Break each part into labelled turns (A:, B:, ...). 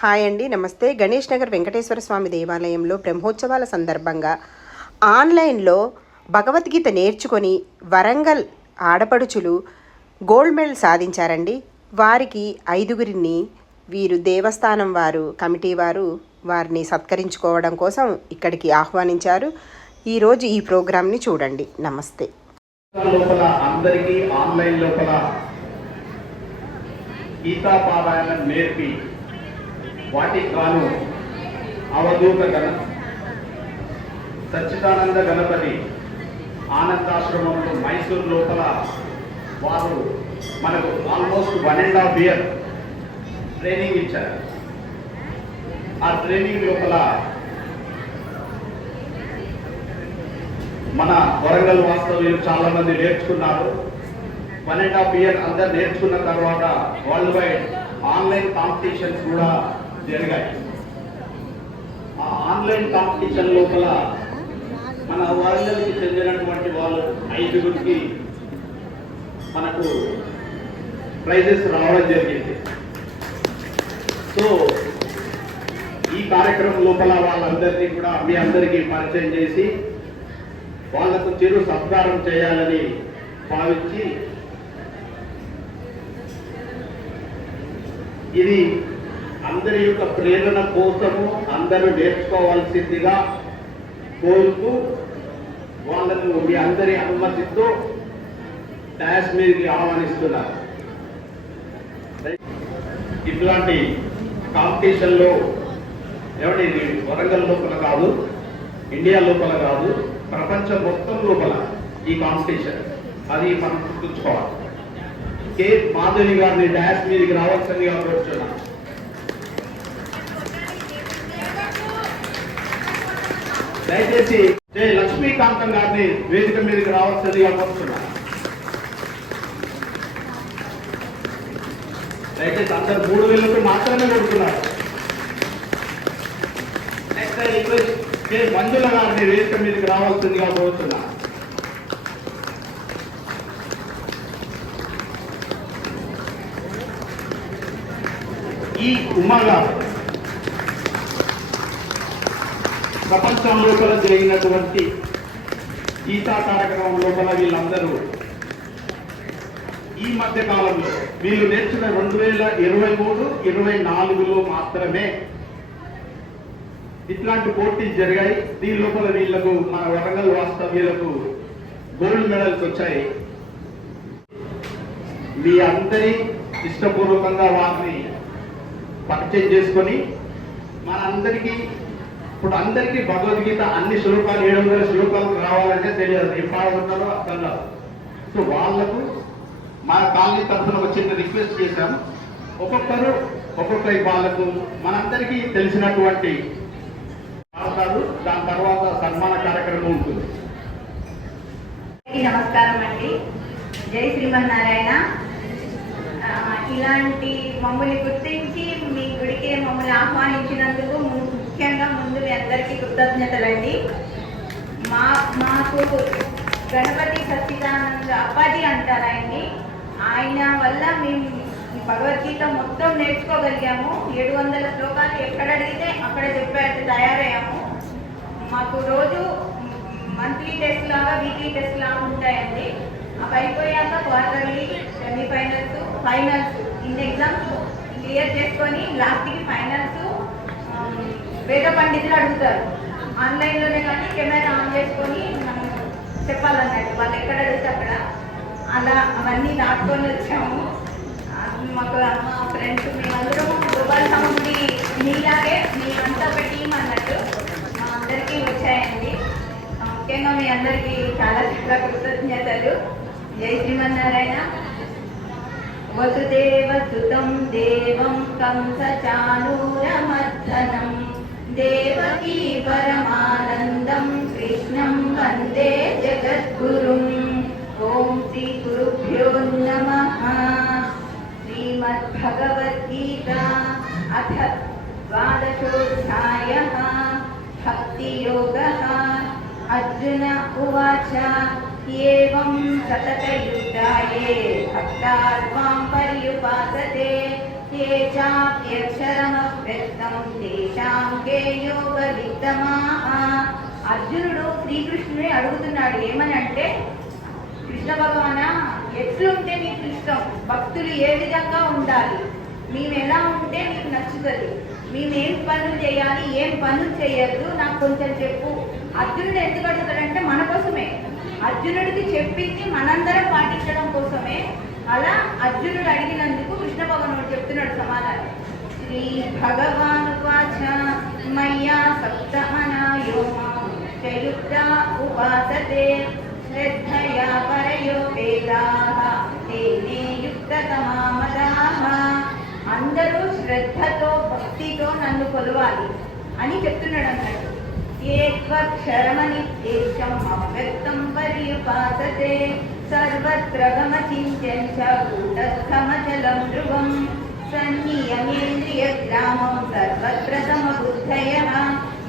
A: Hi అండి నమస్తే. గణేష్ నగర్ వెంకటేశ్వర స్వామి దేవాలయంలో బ్రహ్మోత్సవాల సందర్భంగా ఆన్లైన్లో భగవద్గీత నేర్చుకొని వరంగల్ ఆడపడుచులు గోల్డ్ మెడల్ సాధించారండి. వారికి ఐదుగురిని వీరు దేవస్థానం వారు కమిటీ వారు వారిని సత్కరించుకోవడం కోసం ఇక్కడికి ఆహ్వానించారు. ఈరోజు ఈ ప్రోగ్రాంని చూడండి. నమస్తే.
B: లోపల అందరికీ ఆన్లైన్ లోపల గీతా పారాయణం నేర్పి వాటికి గాను అవధూత గణ సచ్చిదానంద గణపతి ఆనందాశ్రమంలో మైసూర్ లోపల వారు మనకు almost one and half year training ఇచ్చారు. ఆ ట్రైనింగ్ లోపల మన వరంగల్ వాస్తవ్యులు చాలా మంది నేర్చుకున్నారు వన్ అండ్ హాఫ్ ఇయర్ అందరు నేర్చుకున్న తర్వాత వరల్డ్ వైడ్ ఆన్లైన్ కాంపిటీషన్స్ కూడా జరిగాయి. ఆ ఆన్లైన్ కాంపిటీషన్ లోపల మన వరంగల్కి చెందినటువంటి వాళ్ళు ఐదుగురికి మనకు ప్రైజెస్ రావడం జరిగింది. సో ఈ కార్యక్రమం లోపల వాళ్ళందరినీ కూడా మీ అందరికీ పరిచయం చేసి వాళ్ళకు చిరు సత్కారం చేయాలని భావించి ఇది అందరి యొక్క ప్రేరణ కోసము అందరూ నేర్చుకోవాల్సిందిగా కోరుతూ వాళ్ళను మీ అందరి అనుమతితో డాష్ మీదకి ఆహ్వానిస్తున్నారు. ఇట్లాంటి కాంపిటీషన్లో ఏమంటే ఇది వరంగల్ లోపల కాదు ఇండియా లోపల కాదు ప్రపంచం మొత్తం లోపల ఈ కాంపిటీషన్. అది మనం గుర్తుంచుకోవాలి. కే. మాధవి గారిని డాష్ మీదకి రావాల్సిందిగా కోరుచున్నాను. దయచేసి జై లక్ష్మీకాంతం గారిని వేదిక మీదకి రావాల్సిందిగా కోరుతున్నాను. దయచేసి అందరు మూడు వేలకు మాత్రమే కొడుతున్నారు నెక్స్ట్ రిక్వెస్ట్ కే మంజుల గారిని వేదిక మీదకి రావాల్సిందిగా కోరుతున్నా ఈ ఉమా గారు ప్రపంచం లోపల జరిగినటువంటి గీతా కార్యక్రమం లోపల వీళ్ళందరూ ఈ మధ్య కాలంలో వీళ్ళు నేర్చిన రెండు వేల ఇరవై మూడు ఇరవై నాలుగులో మాత్రమే ఇట్లాంటి పోటీలు జరిగాయి. దీని లోపల వీళ్ళకు మన వరంగల్ వాస్తవ్యులకు గోల్డ్ మెడల్స్ వచ్చాయి. మీ అందరి ఇష్టపూర్వకంగా వారిని పరిచయం చేసుకొని మనందరికీ ఇప్పుడు అందరికీ భగవద్గీత అన్ని శ్లోకాలు ఏడు వందల శ్లోకాలు రావాలంటే తెలియదు. ఎప్పుడు ఉన్నారో అర్థం కాదు. సో వాళ్ళకు మన కాలనీ తరఫున వచ్చిన రిక్వెస్ట్ చేశాము. ఒక్కొక్కరు ఒక్కొక్కరి వాళ్ళకు మనందరికీ తెలిసినటువంటి పాడతారు దాని తర్వాత సన్మాన కార్యక్రమం ఉంటుంది.
C: నమస్కారం అండి. జై శ్రీమన్నారాయణ. ఇలాంటి మమ్మల్ని గుర్తించి మీ గుడికి మమ్మల్ని ఆహ్వానించినందుకు ముఖ్యంగా ముందు మీ అందరికీ కృతజ్ఞతలండి. మా మాకు గణపతి సచ్చిదానంద అప్పాజీ అంటారు ఆయన్ని ఆయన వల్ల మేము భగవద్గీత మొత్తం నేర్చుకోగలిగాము. ఏడు వందల శ్లోకాలు ఎక్కడ అడిగితే అక్కడ చెప్పేట్టు తయారయ్యాము. మాకు రోజు మంత్లీ టెస్ట్ లాగా వీక్లీ టెస్ట్ లాగా ఉంటాయండి. అవి అయిపోయాక క్వార్టర్లీ సెమీఫైనల్స్ ఫైనల్స్ ఇన్ని ఎగ్జామ్స్ క్లియర్ చేసుకొని లాస్ట్కి ఫైనల్స్ వేద పండితులు అడుగుతారు. ఆన్లైన్లోనే కానీ కెమెరా ఆన్ చేసుకొని మనం చెప్పాలన్నట్టు. వాళ్ళు ఎక్కడ అడిగితే అక్కడ. అలా అవన్నీ దాటుకొని వచ్చాము. మాకు మా ఫ్రెండ్స్ మేమందరం గోపాల సముద్రి మీలాగే మీ అంతా ఒక టీం అన్నట్టు మా అందరికీ వచ్చాయండి. ముఖ్యంగా మీ అందరికీ చాలా చాలా కృతజ్ఞతలు. జై శ్రీమన్నారాయణ. వసుదేవసుతం దేవం కంస కంసచానూరమర్దనం. దేవకీ పరమానందం కృష్ణం వందే జగద్గురుం. ఓం శ్రీ గురుభ్యో నమ. శ్రీమద్భగవద్గీత అథ ద్వాదశోధ్యాయ. భక్తియోగ. అర్జున ఉవాచ. ఏం సతతయుద్ధాయే. భక్తార్వాం పర్యుపాసతే. అర్జునుడు శ్రీకృష్ణుని అడుగుతున్నాడు ఏమని అంటే కృష్ణ భగవాన ఎట్లుంటే నీకు ఇష్టం? భక్తులు ఏ విధంగా ఉండాలి? మేము ఎలా ఉంటే మీకు నచ్చుతుంది? మేము ఏం పనులు చేయాలి? ఏం పనులు చేయద్దు? నాకు కొంచెం చెప్పు. అర్జునుడు ఎందుకు అడుగుతాడంటే మన కోసమే. అర్జునుడికి చెప్పింది మనందరం పాటించడం కోసమే. అలా అర్జునుడు అడిగినందుకు చెప్తున్నాడు సమాధానం. శ్రీ భగవాను వాచ మయ్యా సప్త అనాయో చయుక్త ఉపాసతే శ్రద్ధయా పరయోపేతాః తేనే యుక్తతమామదాః అందరూ శ్రద్ధతో భక్తితో నన్ను కొలవాలి అని చెప్తున్నాడు అన్నాడు ఏ అవ్యక్తం పర్యుపాసతే సర్వత్ర గమచింత్యం చ కూటస్థమచలం ధ్రువం సన్నియమేంద్రియగ్రామం సర్వత్ర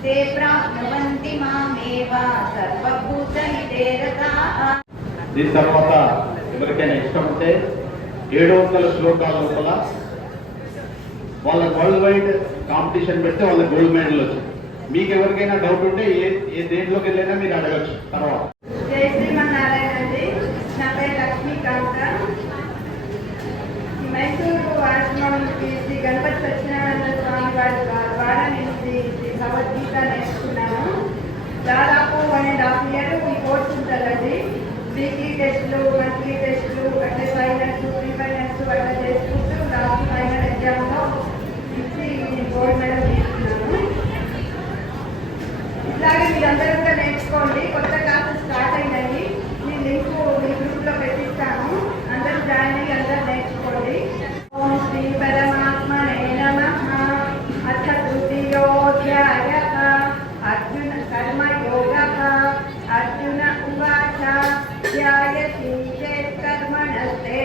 C: ते ప్రాప్నువంతి మామేవ సర్వభూతహితే రతాః
B: దీని తర్వాత ఎవరికైనా ఇష్టం ఉంటే ఏడు వందల శ్లోకాల లోపల వాళ్ళ వరల్డ్ వైడ్ కాంపిటీషన్ పెడితే వాళ్ళ గోల్డ్ మెడల్ వచ్చింది మీకు ఎవరికైనా డౌట్ ఉంటే ఏ ఏ దేంట్లోకి వెళ్ళినా మీరు అడగచ్చు. తర్వాత
C: జై శ్రీమన్నారాయణ అండి నా పేరు లక్ష్మీకాంత శ్రీ గణపతి సత్యనారాయణ స్వామి వారి ద్వారా నేను శ్రీ శ్రీ భగవద్గీత నేర్చుకున్నాను దాదాపు వన్ అండ్ హాఫ్ ఇయర్ ఈ కోర్స్ ఉంటుందండి. వీక్లీ టెస్ట్లు మంత్లీ టెస్టులు అంటే ఫైనల్స్ ప్రీ ఫైనల్స్ అట్లా చేసుకుంటూ లాస్ట్ ఫైనల్ ఎగ్జామ్లో ఇచ్చి గోల్డ్ మెడల్ తీసుకున్నాను ఇట్లాగే మీరందరూ కూడా నేర్చుకోండి. కొత్త క్లాసెస్ స్టార్ట్ అయిందండి మీ లింక్ మీ గ్రూప్లో పెట్టిస్తాను అందరూ జాయిన్ అయ్యి అందరూ నేర్చుకోండి ఓం శ్రీ పరమాత్మనే నమః అథ తృతీయోధ్యాయ అర్జున కర్మ యోగ అర్జున ఉవాచ ధ్యాయసి చేత్ కర్మణస్తే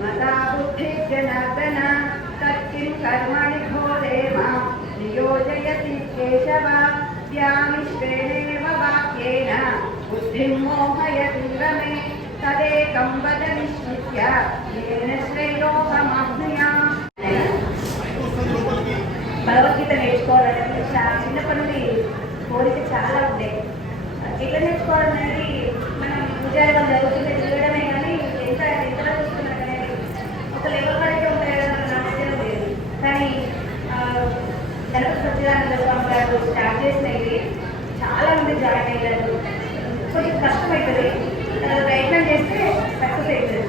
C: మదా బుద్ధి జనార్దన తత్కిం కర్మణి ఘోరే మాం నియోజయతి కేశవ వ్యామిశ్రేణేవ వాక్యేన బుద్ధిం మోహయతి రమే తదేకం వద నిశ్చిత్య येन శ్రేయోహమాప్నుయాత్ భగవద్గీత నేర్చుకోవాలనేది చిన్నప్పటి నుండి కోరిక చాలా ఉండే. ఎట్లా నేర్చుకోవాలనేది మనం ఉద్యోగం జరుగుతుంటే చూడడమే కానీ ఎంత ఎంత చూస్తున్నాం అనేది ఒక లెవెల్ వరకే ఉంటాయి కదా మన లేదు కానీ గణపతి సత్యనారాయణ స్వామి గారు స్టార్ట్ చేసిన ఇది చాలా మంది జాయిన్ అయ్యారు. కొంచెం కష్టం అవుతుంది ప్రయత్నం చేస్తే సక్సెస్ అవుతుంది.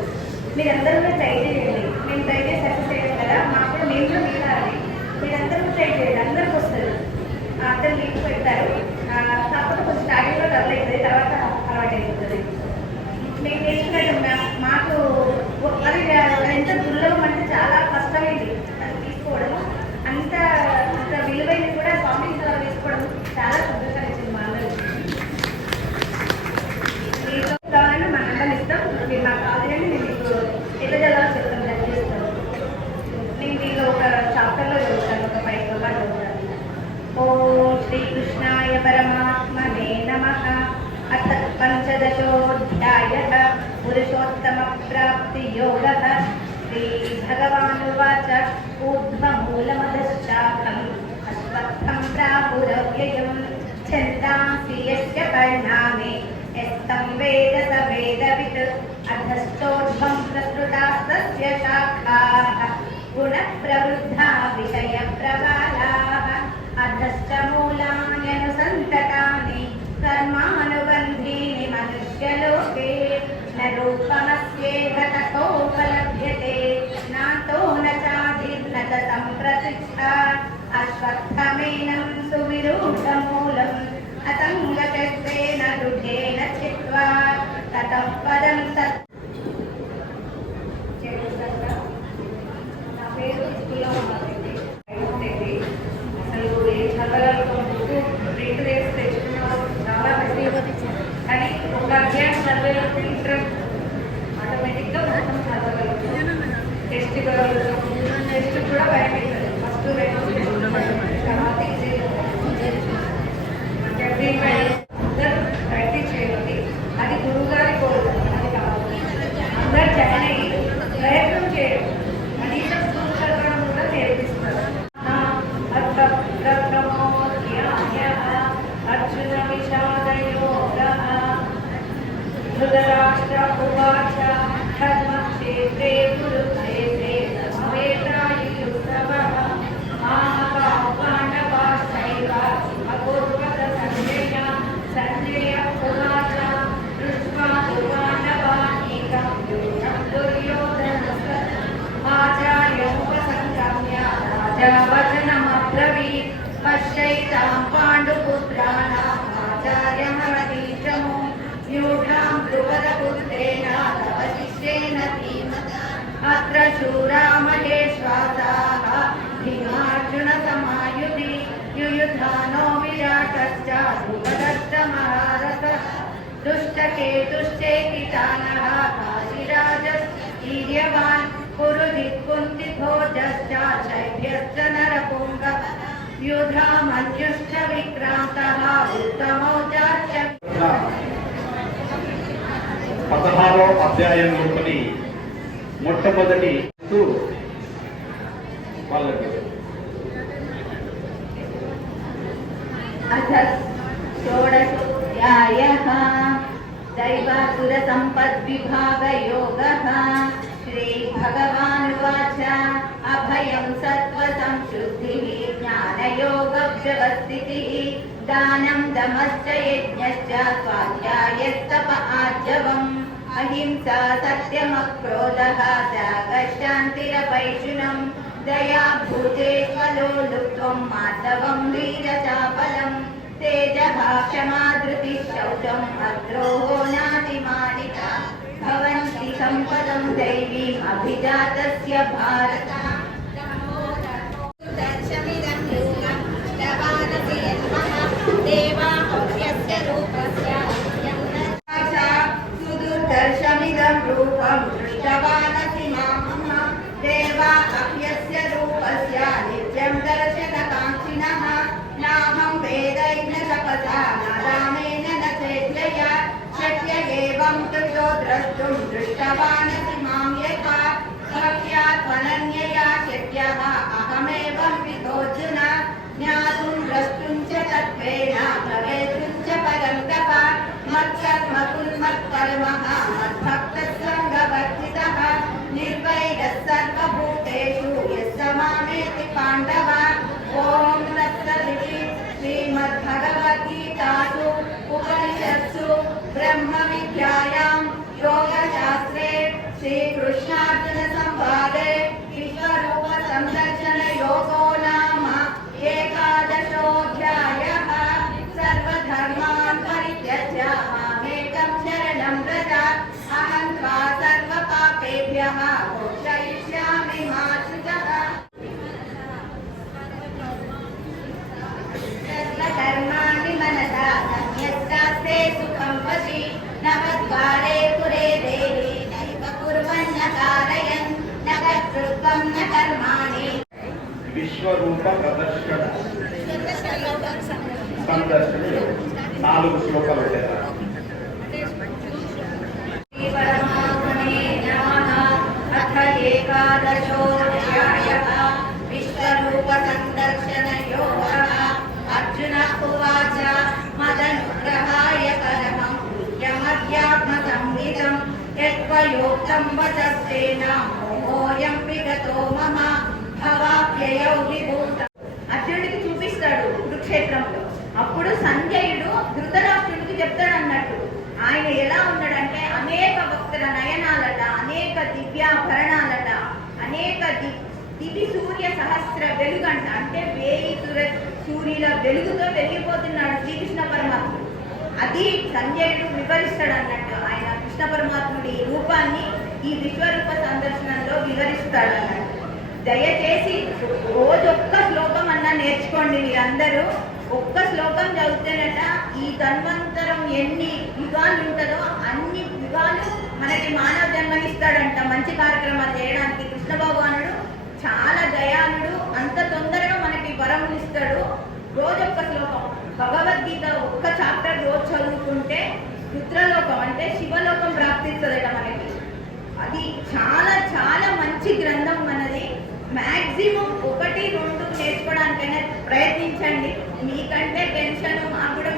C: మీరందరూ కూడా ట్రై చేయండి. మేము ట్రై చేసి సక్సెస్ అయ్యాం కదా మాకు కూడా మేము కూడా మిగలాలి. మీరందరూ ట్రై చేయండి. అందరికి వస్తారు. అందరు మీకు పెడతారు కాకపోతే కొంచెం స్టార్టింగ్లో డబ్బులు అవుతుంది తర్వాత అలవాటు అయిపోతుంది మేము నేర్చుకున్నట్టు మా- మాకు అది ఎంత దుర్లభం అంటే చాలా కష్టమైంది అది తీసుకోవడం అంత అంత విలువైనది కూడా స్వామి ద్వారా తీసుకోవడం చాలా సంతోషం ఇచ్చింది మా అందరికి మీతో కావాలని మా నెంబర్ ఇస్తాం మీరు మాకు కావాలంటే మేము మీకు ఎట్లా చదవాలో చెప్తాం దాన్ని చేస్తాం నేను దీనిలో ఒక చాప్టర్లో చదువుతాను ఒక ఫైవ్ మెంబర్ చదువుతాను ఓం శ్రీకృష్ణాయ పరమాత్మనే నమ అథ పంచదశోధ్యాయ పురుషోత్తమ योगः श्रीभगवानुवाच ऊर्ध्वमूलमधशाखम् अश्वत्थं प्राहुरव्ययं छन्दांसि यस्य कर्णामि यस्तं वेद स वेदवित् अधश्चोर्ध्वं प्रसृतास्तस्य शाखाः गुणप्रवृद्धा विषयप्रकाराः अधश्च मूलान्यनुसन्ततानि कर्मानुबन्धीनि मनुष्यलोके न रूपमस्येह तथोपलभ्यते नातो न चाधिर्न च सम्प्रतिष्ठा अश्वत्थमेनं सुविरूढमूलम् असङ्गचक्रेण दृढेन चित्वा ततः पदं सत् दुष्टकेतुश्चेकितानः काशिराजस्वीर्यवान् पुरुजित् कुन्तिभोजश्च शैभ्यश्च नरपुङ्गः युधामन्युश्च विक्रान्तः उत्तमौजाश्च
B: పదహారో అధ్యాయం లోపలి మొట్టమొదటి
C: दैवासुरसम्पद्विभागयोगः श्रीभगवानुवाच, अभयं सत्त्वसंशुद्धिः, ज्ञानयोगव्यवस्थितिः। दानं दमश्च यज्ञश्च, स्वाध्यायस्तप आर्जवम्। अहिंसा सत्यमक्रोधः, त्यागशान्तिरपैशुनम्। दया भूतेष्वलो लुप्त्वं माधवं वीरचापलम्। ते च भाषमाधृतिः शौचम् अद्रोहो नाभिमानिता भवन्ति सम्पदं दैवीम् अभिजातस्य भारत। कुर्मत्कर्मः मद्भक्तः सङ्गवर्जितः निर्वैरः सर्वभूतेषु यः स मामेति पाण्डव ॐ तत्सदिति श्रीमद्भगवद्गीतासु उपनिषत्सु ब्रह्मविद्यायां
B: విశ్వరూప ప్రదర్శన సందర్శన యోగం. నాలుగు శ్లోకాలు ఉంటాయి
C: ఆయన ఎలా ఉన్నాడంటే అనేక భక్తుల నయనాలట అనేక దివ్యాభరణాలట అనేక దివి సూర్య సహస్ర వెలుగంట అంటే వేయి సూర్య సూర్యుల వెలుగుతో వెలిగిపోతున్నాడు శ్రీకృష్ణ పరమాత్ముడు. అది సంజయుడు వివరిస్తాడు అన్నట్టు ఆయన కృష్ణ పరమాత్ముడి రూపాన్ని ఈ విశ్వరూప సందర్శనంలో వివరిస్తాడు అన్నట్టు దయచేసి రోజొక్క శ్లోకం అన్నా నేర్చుకోండి మీరందరూ. ఒక్క శ్లోకం చదివితేనట ఈ ధన్వంతరం ఎన్ని యుగాలు ఉంటుందో అన్ని యుగాలు మనకి మానవ జన్మనిస్తాడంట. మంచి కార్యక్రమాలు చేయడానికి కృష్ణ భగవానుడు చాలా దయాళుడు. అంత తొందరగా మనకి వరములు ఇస్తాడు. రోజు ఒక్క శ్లోకం. భగవద్గీత ఒక్క చాప్టర్ రోజు చదువుకుంటే రుద్రలోకం అంటే శివలోకం ప్రాప్తిస్తుందట మనకి. అది చాలా చాలా మంచి గ్రంథం మనది. మ్యాక్సిమం ఒకటి రెండు నేర్చుకోవడానికైనా ప్రయత్నించండి. మీకంటే టెన్షన్ మాకు కూడా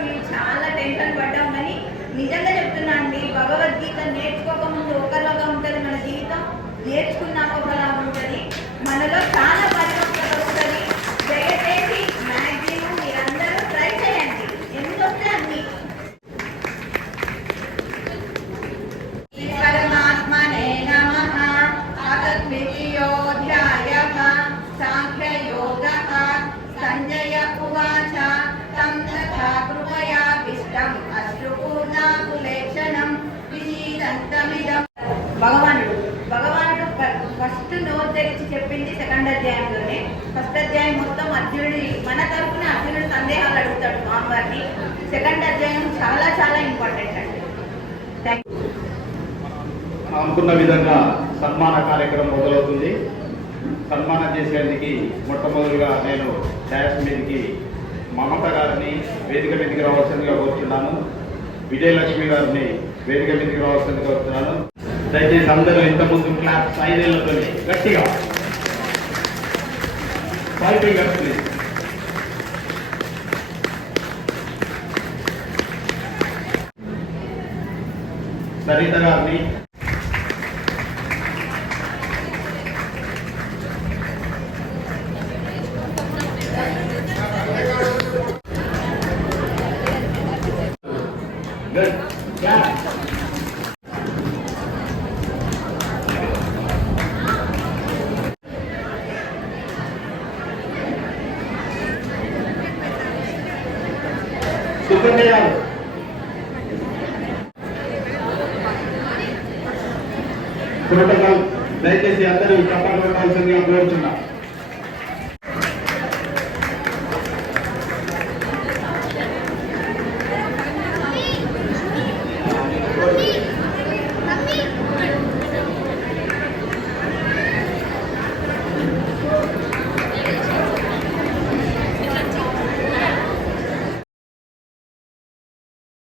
C: సెకండ్ అధ్యాయంలోనే ఫస్ట్ అధ్యాయం మొత్తం అర్జునుడి మన తరఫున అర్జునుడు సందేహాలు అడుగుతాడు స్వామివారిని సెకండ్ అధ్యాయం చాలా చాలా ఇంపార్టెంట్ అండి.
B: అనుకున్న విధంగా సన్మాన కార్యక్రమం మొదలవుతుంది. సన్మానం చేసేందుకు మొట్టమొదటిగా నేను డాష్ మీదకి మమత గారిని వేదిక మీదకి రావాల్సిందిగా కోరుతున్నాను విజయలక్ష్మి గారిని వేదిక మీదకి రావాల్సిందిగా కోరుతున్నాను దయచేసి అందరూ ఇంతకుముందు క్లాస్ ఐదేళ్ళతో గట్టిగా Five big up, please. Sarita Gandhi. Sukanya protocol దయచేసి అందరూ తప్పక పెట్టాల్సిందిగా కోరుతున్నా